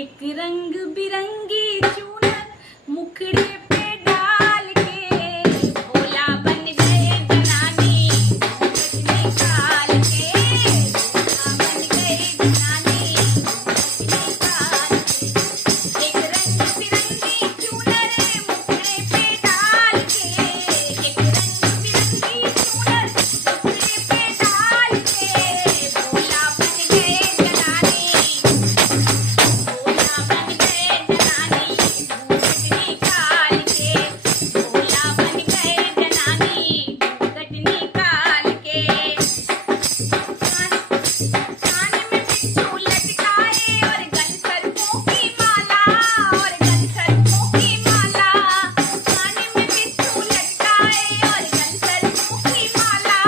एक रंग बिरंगी चूनर मुखड़े पे डाल के भोला बन गए जनानी घूंघट निकाल के। भोला बन गए जनानी घूंघट निकाल के। एक रंग बिरंगी चूनर मुखड़े पे डाल के, एक रंग बिरंगी चूनर मुखड़े पे डाल के भोला बन गए जनानी। भोला बन गए जनानी घूंघट निकाल के। भोला बन गए जनानी घूंघट निकाल के। कान में बिच्छू लटकाए और गल सर्पों की माला, और गल सर्पों की माला। कान में बिच्छू लटकाए और गल सर्पों की माला,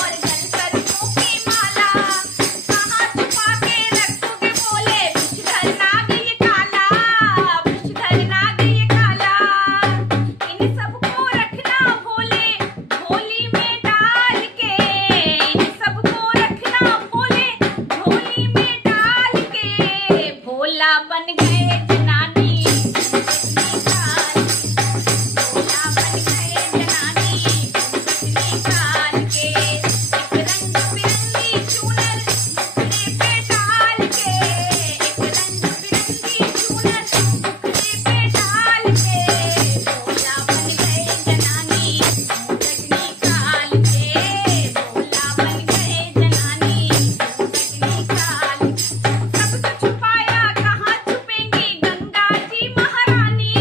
और गल सर्पों की माला। कहाँ छुपा के रखोगे बोले विषधर नाग ये काला, विषधर नाग ये काला। इन सबको रखना भोले झोली में डाल के, इन सबको रखना भोले झोली में डाल के। भोला बन गए जनानी घूंघट निकाल के। भोला बन गए जनानी घूंघट निकाल के। एक रंग बिरंगी चूनर मुखड़े पे डाल के, एक रंग बिरंगी चूनर मुखड़े पे डाल के। भोला बन गए जनानी घूंघट निकाल के। भोला बन गए जनानी घूंघट निकाल के। सबको छुपाया कहाँ छुपेंगी गंगा जी महारानी,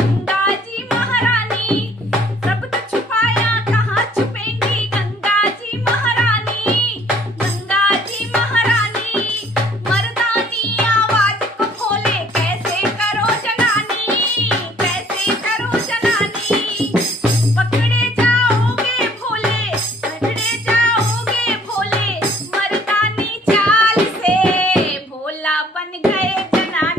गंगा जी महारानी। सबको छुपाया कहाँ छुपेंगी गंगा जी महारानी, गंगा जी महारानी। मर्दानी आवाज को खोले कैसे करो जनानी, कैसे करो जनानी। पकड़े जाओगे भोले, पकड़े जाओगे भोले मर्दानी चाल से। भोला बन गए जनानी